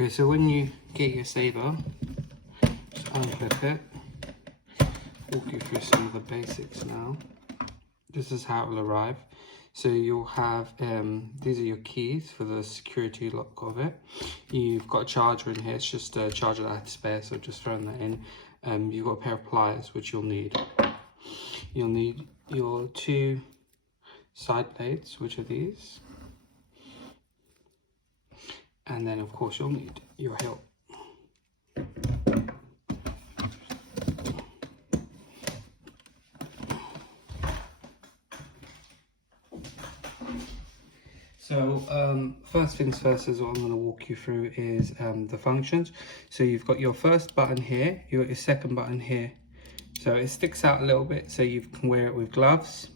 Okay, so when you get your saber, just unclip it. Walk you through some of the basics now. This is how it will arrive. So you'll have, these are your keys for the security lock of it. You've got a charger in here. It's just a charger that I had to spare, so just throwing that in. You've got a pair of pliers, which you'll need. You'll need your 2 side plates, which are these. And then of course you'll need your hilt. So first things first is what I'm going to walk you through is the functions. So you've got your first button here, you've got your second button here. So it sticks out a little bit so you can wear it with gloves.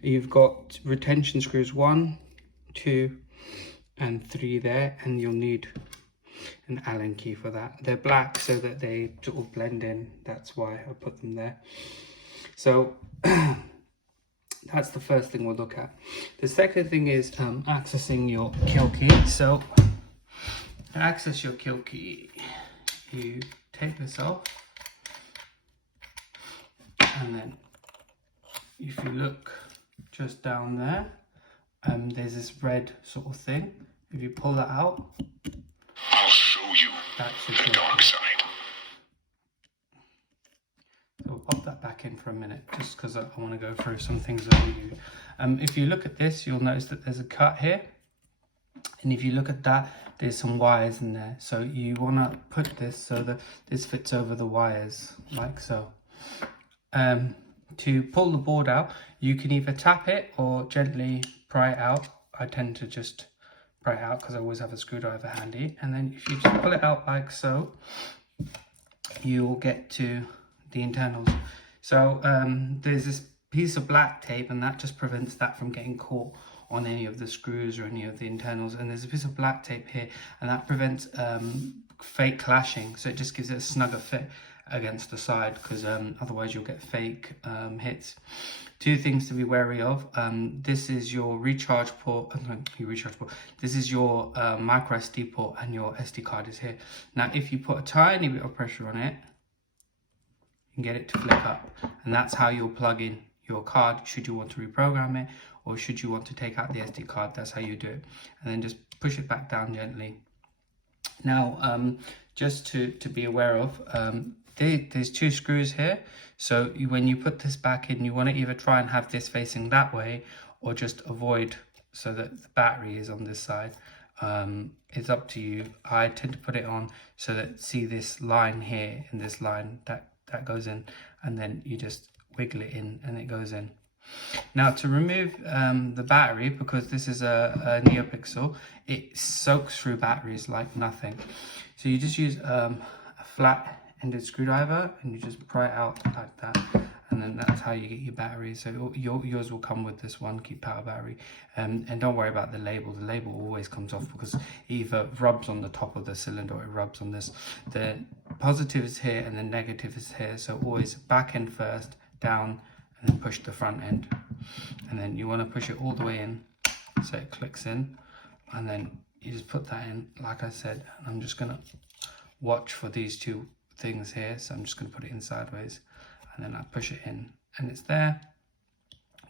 You've got retention screws 1, 2 and 3 there, and you'll need an Allen key for that. They're black so that they sort of blend in, that's why I put them there. So that's the first thing we'll look at. The second thing is accessing your kill key. So to access your kill key, you take this off, and then if you look just down there, there's this red sort of thing. If you pull that out, I'll show you the dark side. So we'll pop that back in for a minute, just because I want to go through some things with you. If you look at this, you'll notice that there's a cut here. And if you look at that, there's some wires in there. So you want to put this so that this fits over the wires, like so. To pull the board out, you can either tap it or gently pry it out. I tend to just pry it out because I always have a screwdriver handy. And then if you just pull it out like so, you will get to the internals. So there's this piece of black tape, and that just prevents that from getting caught on any of the screws or any of the internals. And there's a piece of black tape here, and that prevents fake clashing. So it just gives it a snugger fit against the side, because otherwise you'll get fake hits. 2 things to be wary of. This is your recharge port. This is your micro SD port, and your SD card is here. Now if you put a tiny bit of pressure on it, you can get it to flick up, and that's how you'll plug in your card should you want to reprogram it, or should you want to take out the SD card. That's how you do it. And then just push it back down gently. Now just to be aware of, there's 2 screws here. So when you put this back in, you want to either try and have this facing that way, or just avoid so that the battery is on this side. It's up to you. I tend to put it on so that, see this line here, and this line that goes in, and then you just wiggle it in and it goes in. Now to remove the battery, because this is a NeoPixel, it soaks through batteries like nothing. So you just use a flat ended screwdriver, and you just pry it out like that, and then that's how you get your battery. So yours will come with this 1 key power battery, and don't worry about the label. The label always comes off because it either rubs on the top of the cylinder or it rubs on this. The positive is here and the negative is here, so always back end first, down, and then push the front end, and then you want to push it all the way in so it clicks in, and then you just put that in like I said. And I'm just gonna watch for these 2 things here, so I'm just going to put it in sideways, and then I push it in, and it's there.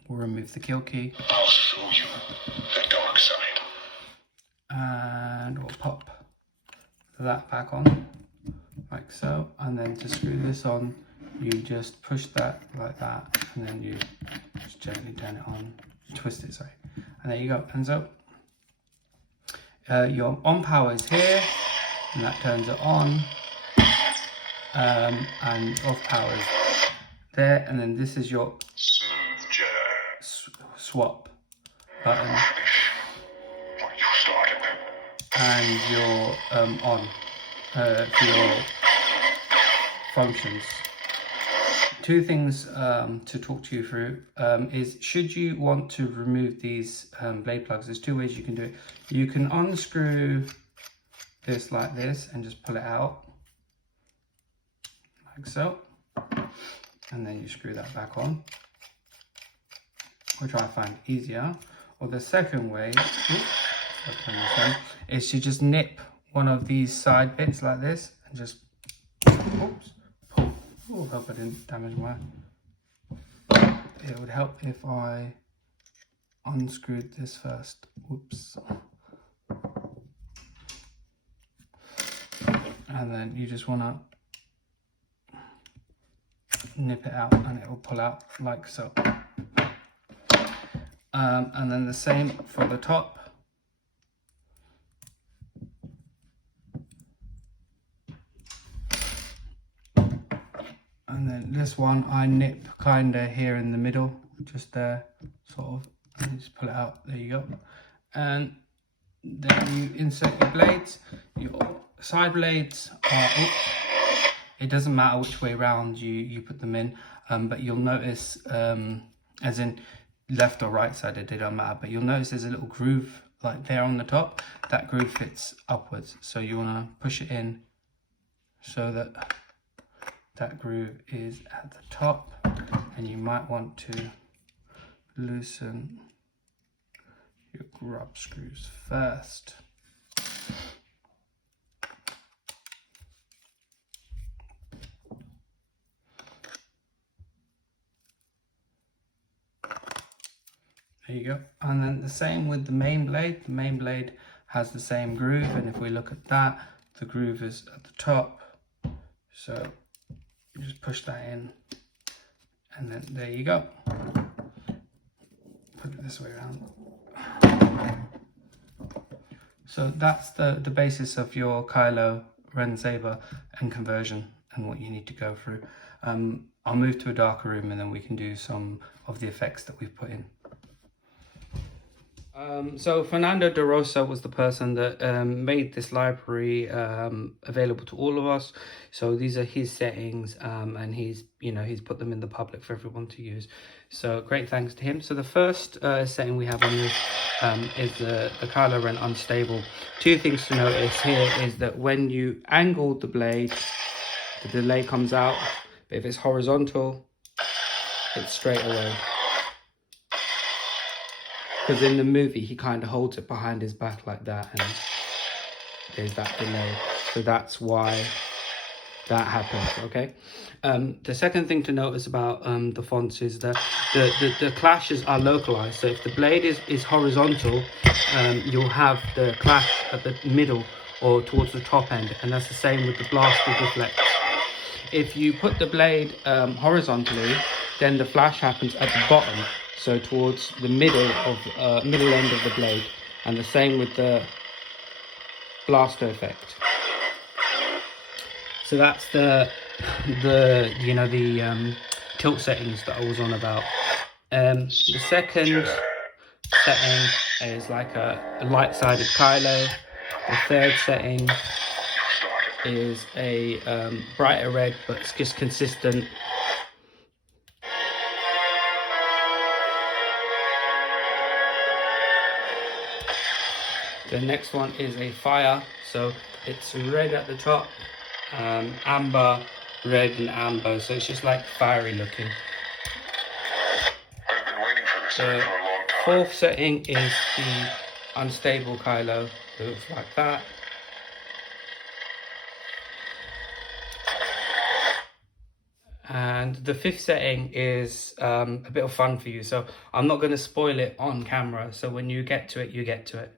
We'll remove the kill key. I'll show you the dark side. And we'll pop that back on, like so. And then to screw this on, you just push that like that, and then you just gently turn it on, twist it, sorry. And there you go. And so your on power is here, and that turns it on. And off power is there, and then this is your Smooth Jedi swap button, what you started. and your on for your functions. 2 things to talk to you through is, should you want to remove these blade plugs, there's 2 ways you can do it. You can unscrew this like this and just pull it out like so, and then you screw that back on, which I find easier. Or the second way is to just nip one of these side bits like this and just, oops, pull. Oh, hope I didn't damage my. It would help if I unscrewed this first. Whoops. And then you just want to nip it out and it will pull out like so. And then the same for the top. And then this one I nip kinda here in the middle, just there, sort of, and just pull it out. There you go. And then you insert your blades. Your side blades are, it doesn't matter which way around you put them in, but you'll notice, as in left or right sided, they don't matter, but you'll notice there's a little groove like there on the top. That groove fits upwards, so you want to push it in so that that groove is at the top, and you might want to loosen your grub screws first. There you go. And then the same with the main blade. The main blade has the same groove, and if we look at that, the groove is at the top. So you just push that in, and then there you go. Put it this way around. So that's the basis of your Kylo Ren Saber and conversion and what you need to go through. I'll move to a darker room and then we can do some of the effects that we've put in. So Fernando de Rosa was the person that made this library available to all of us. So these are his settings, and he's put them in the public for everyone to use. So great thanks to him. So the first setting we have on this is the Kylo Ren Unstable. Two things to notice here is that when you angle the blade, the delay comes out, but if it's horizontal, it's straight away. Because in the movie, he kind of holds it behind his back like that, and there's that delay. So that's why that happens, okay? The second thing to notice about the fonts is that the clashes are localized. So if the blade is horizontal, you'll have the clash at the middle or towards the top end, and that's the same with the blaster deflect. If you put the blade horizontally, then the flash happens at the bottom. So towards the middle end of the blade, and the same with the blaster effect. So that's the tilt settings that I was on about. The second setting is like a light-sided Kylo. The third setting is a brighter red, but it's just consistent. The next one is a fire, so it's red at the top, amber, red and amber, so it's just like fiery looking. I've been waiting for this day for a long time. Fourth setting is the unstable Kylo. It looks like that. And the fifth setting is a bit of fun for you, so I'm not going to spoil it on camera, so when you get to it, you get to it.